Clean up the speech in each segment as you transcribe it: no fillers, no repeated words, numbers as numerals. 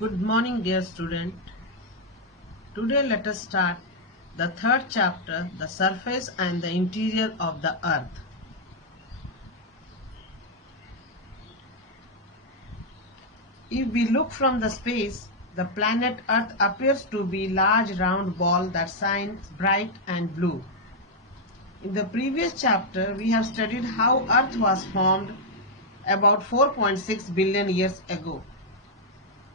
Good morning, dear student. Today let us start the third chapter, the surface and the interior of the earth. If we look from the space, the planet Earth appears to be a large round ball that shines bright and blue. In the previous chapter, we have studied how Earth was formed about 4.6 billion years ago.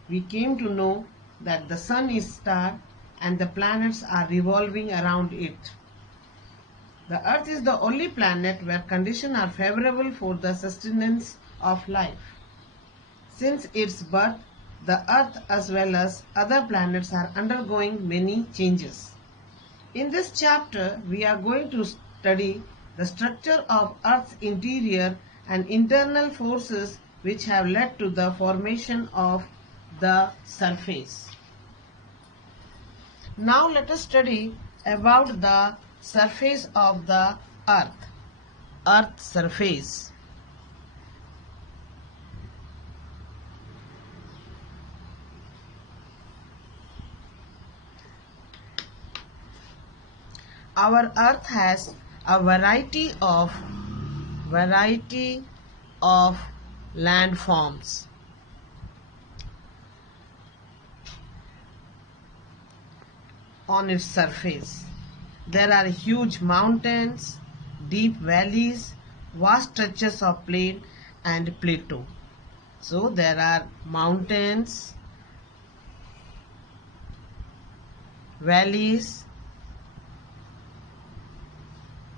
We came to know that the sun is a star and the planets are revolving around it. The Earth is the only planet where conditions are favorable for the sustenance of life. Since its birth, the Earth as well as other planets are undergoing many changes. In this chapter, we are going to study the structure of Earth's interior and internal forces which have led to the formation of the surface. Now let us study about the surface of the Earth. Earth's surface. Our Earth has a variety of landforms. On its surface, there are huge mountains, deep valleys, vast stretches of plain and plateau. So there are mountains, valleys,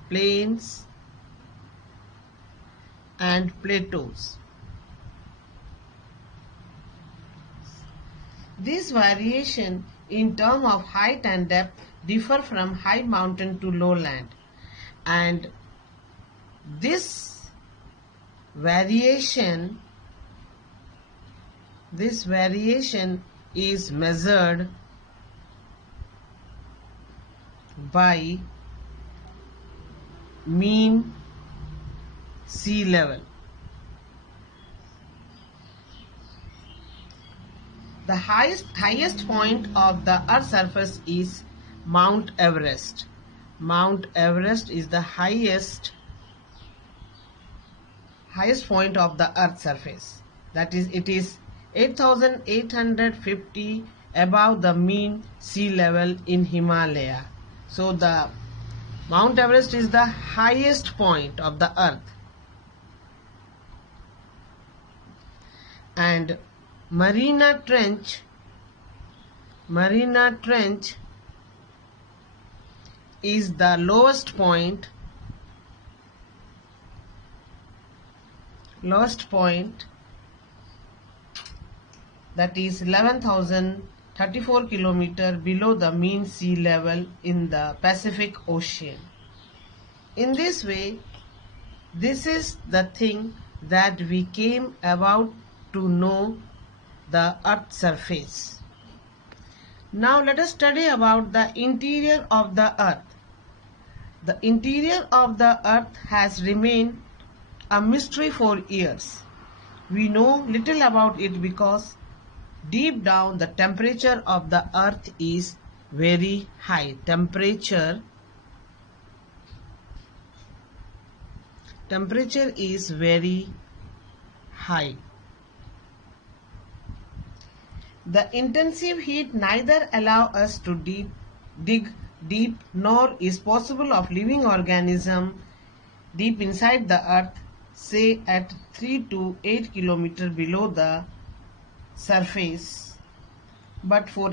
plains and plateaus. This variation in terms of height and depth differ from high mountain to lowland, and this variation is measured by mean sea level. The highest point of the Earth's surface is Mount Everest. Mount Everest is the highest point of the Earth's surface. That is, it is 8,850 above the mean sea level in Himalaya. So the Mount Everest is the highest point of the Earth. And Mariana Trench is the lowest point that is 11,034 kilometers below the mean sea level in the Pacific Ocean. In this way, this is the thing that we came about to know the Earth's surface. Now let us study about the interior of the Earth. The interior of the Earth has remained a mystery for years. We know little about it because deep down the temperature of the Earth is very high. Temperature is very high. The intensive heat neither allow us to dig deep nor is possible of living organism deep inside the earth, say at 3 to 8 kilometers below the surface. But for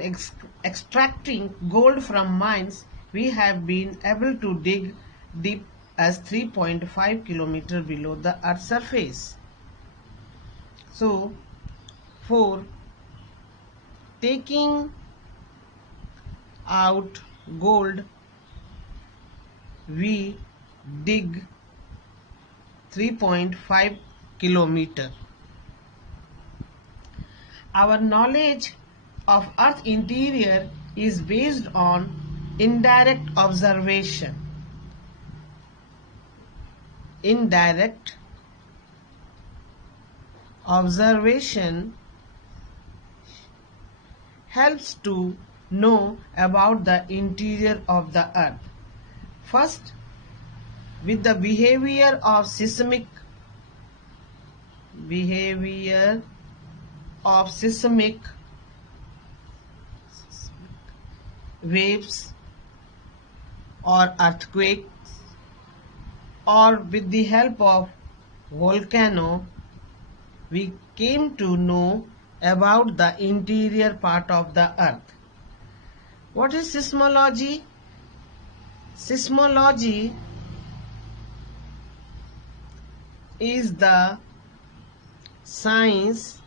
extracting gold from mines, we have been able to dig deep as 3.5 kilometers below the earth's surface. So, for taking out gold, we dig 3.5 kilometers. Our knowledge of Earth interior is based on indirect observation. Indirect observation helps to know about the interior of the earth. First, with the behavior of seismic waves or earthquakes, or with the help of volcano, we came to know about the interior part of the earth. What is seismology? Seismology is the science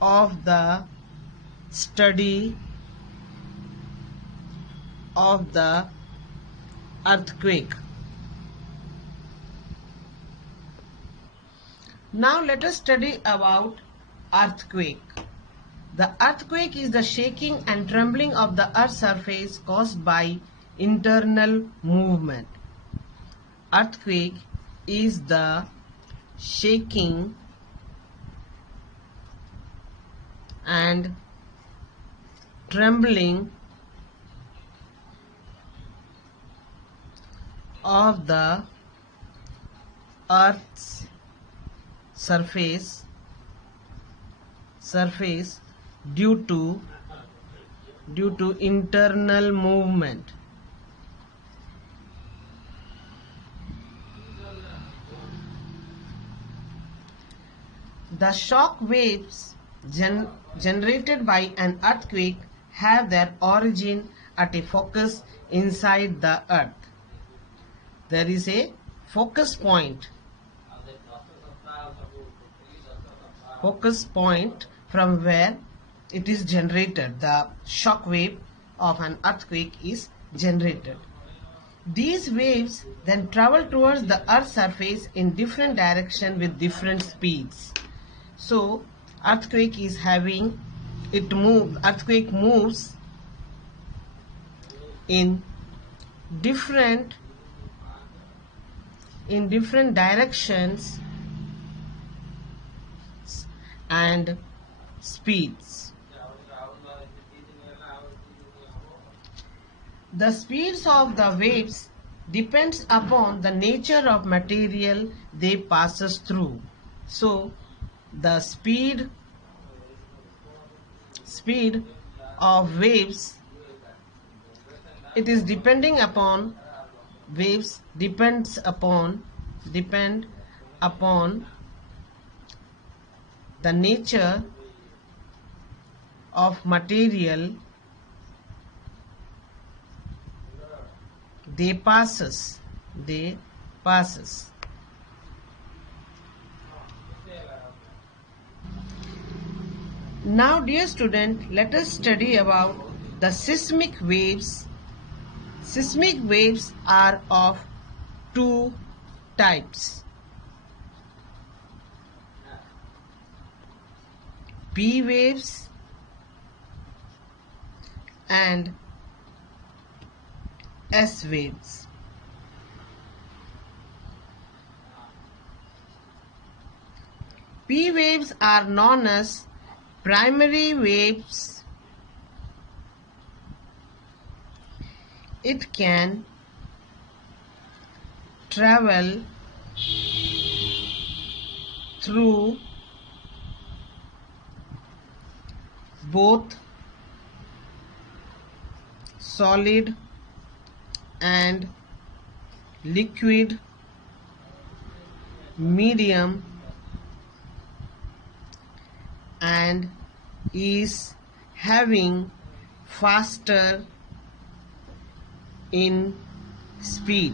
of the study of the earthquake. Now let us study about earthquake. The earthquake is the shaking and trembling of the earth's surface caused by internal movement. Earthquake is the shaking and trembling of the earth's surface due to internal movement. The shock waves generated by an earthquake have their origin at a focus inside the earth. There is a focus point from where it is generated. The shock wave of an earthquake is generated. These waves then travel towards the earth's surface in different directions with different speeds. So earthquake moves in different directions and speeds. The speeds of the waves depends upon the nature of material they passes through. So the speed of waves, it is depend upon the nature of material they passes. Now, dear student, let us study about the seismic waves. Seismic waves are of two types: P waves and S waves. P waves are known as primary waves. It can travel through both solid and liquid medium and is having faster in speed.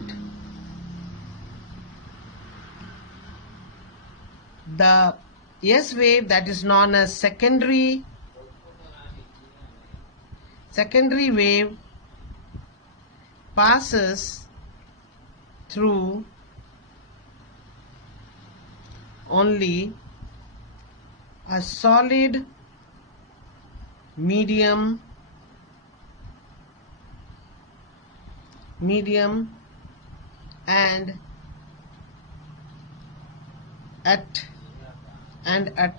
The S wave, that is known as secondary wave, passes through only a solid, medium and at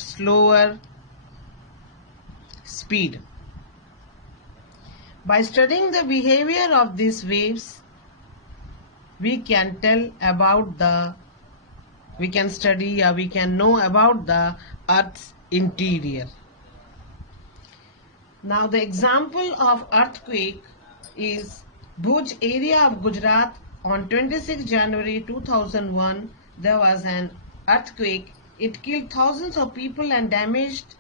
slower speed. By studying the behavior of these waves, we can know about the Earth's interior. Now the example of earthquake is Bhuj area of Gujarat on 26 January 2001. There was an earthquake. It killed thousands of people and damaged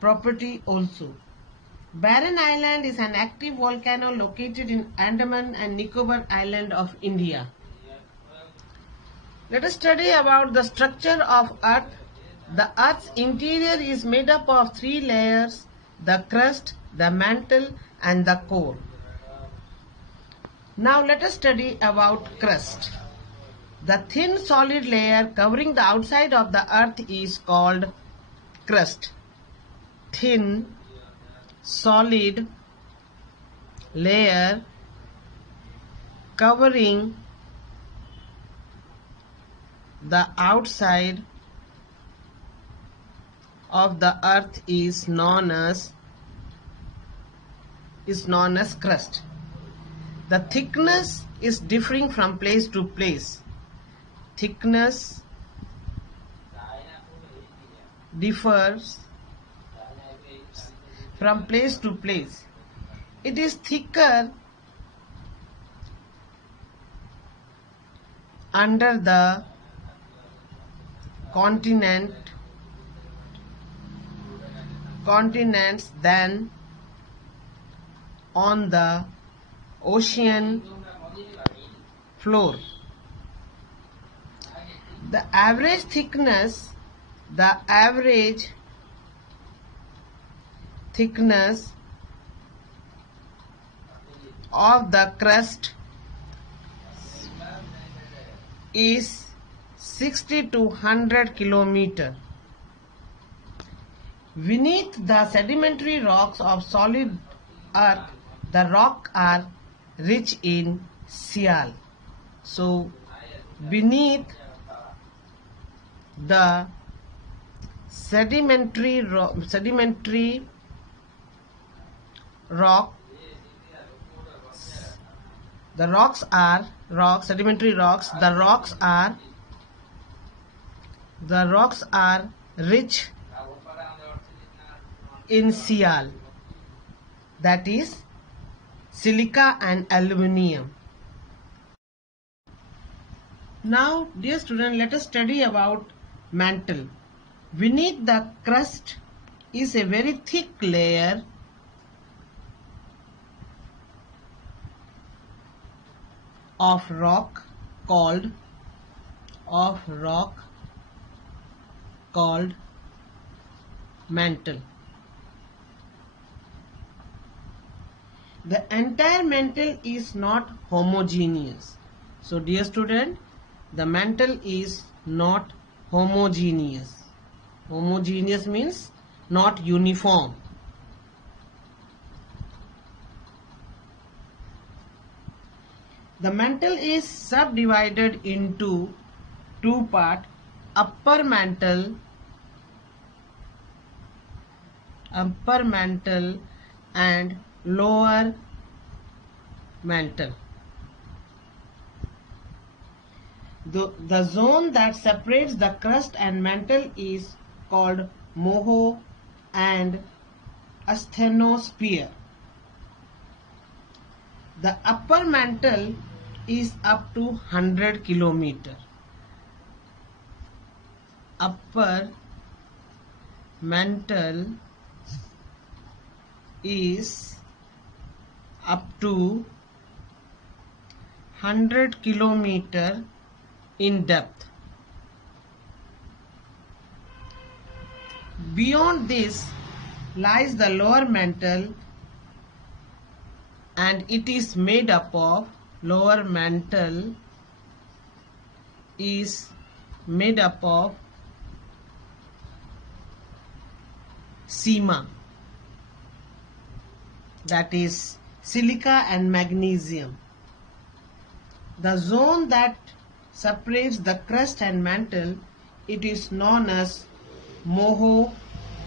property also. Barren Island is an active volcano located in Andaman and Nicobar Island of India. Let us study about the structure of Earth. The Earth's interior is made up of three layers: the crust, the mantle, and the core. Now let us study about crust. The thin solid layer covering the outside of the Earth is called crust. Thin solid layer covering the outside of the Earth is known as crust. The thickness is differing from place to place. Thickness differs from place to place. It is thicker under the continents than on the ocean floor. The average thickness of the crust is 60 to 100 kilometers. Beneath the sedimentary rocks of solid earth, the rocks are rich in sial. So, beneath the sedimentary rock, the rocks are rich in sial, that is silica and aluminium. Now, dear student, let us study about mantle. Beneath the crust is a very thick layer of rock called mantle. The entire mantle is not homogeneous. So, dear student, the mantle is not homogeneous. Homogeneous means not uniform. The mantle is subdivided into two parts: upper mantle and lower mantle. The zone that separates the crust and mantle is called moho and asthenosphere. The upper mantle is up to 100 kilometers. Upper mantle is up to 100 kilometers in depth. Beyond this lies the lower mantle, and it is made up of sima, that is silica and magnesium. The zone that separates the crust and mantle, it is known as moho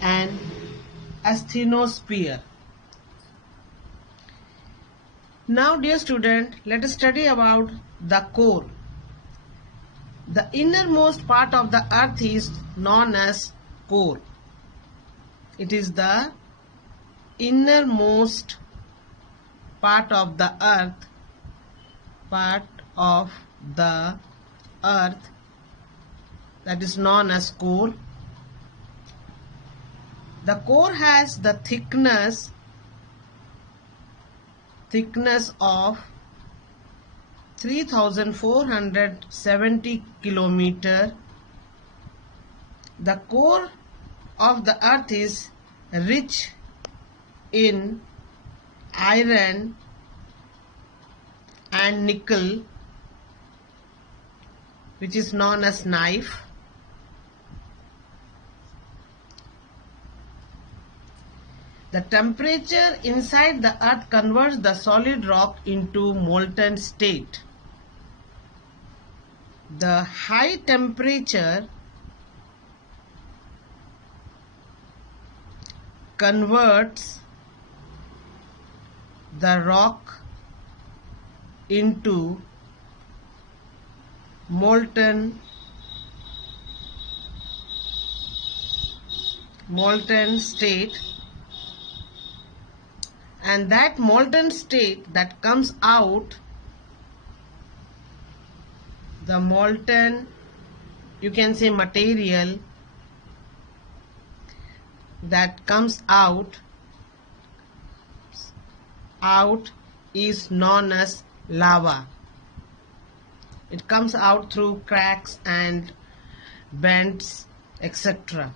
and asthenosphere. Now, dear student, let us study about the core. The innermost part of the earth is known as core. It is the innermost part of the earth that is known as core. The core has the thickness of 3,470 kilometer. The core of the earth is rich in iron and nickel, which is known as knife. The temperature inside the earth converts the solid rock into molten state. The high temperature converts the rock into molten state, and that molten state that comes out, the molten, you can say, material that comes out is known as lava. It comes out through cracks and bends, etc.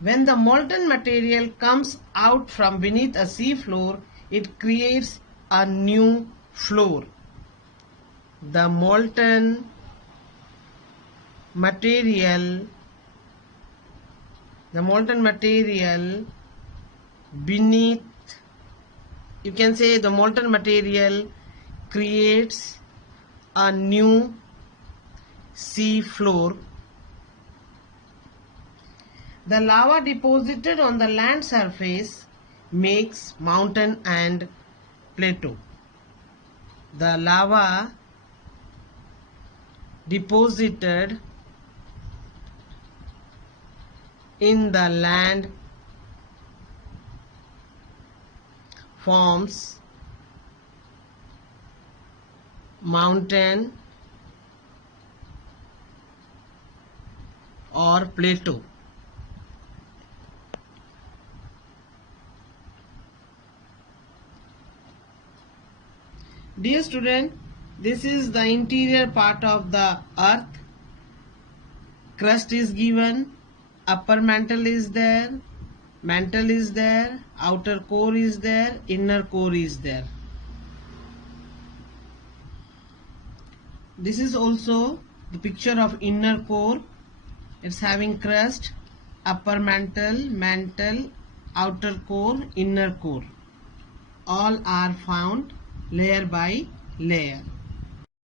When the molten material comes out from beneath a sea floor, it creates a new floor. The molten material beneath, you can say, the molten material creates a new sea floor. The lava deposited on the land surface makes mountain and plateau. The lava deposited in the land forms mountain or plateau. Dear student, this is the interior part of the earth. Crust is given, upper mantle is there, outer core is there, inner core is there. This is also the picture of inner core. It's having crust, upper mantle, outer core, inner core. All are found layer by layer.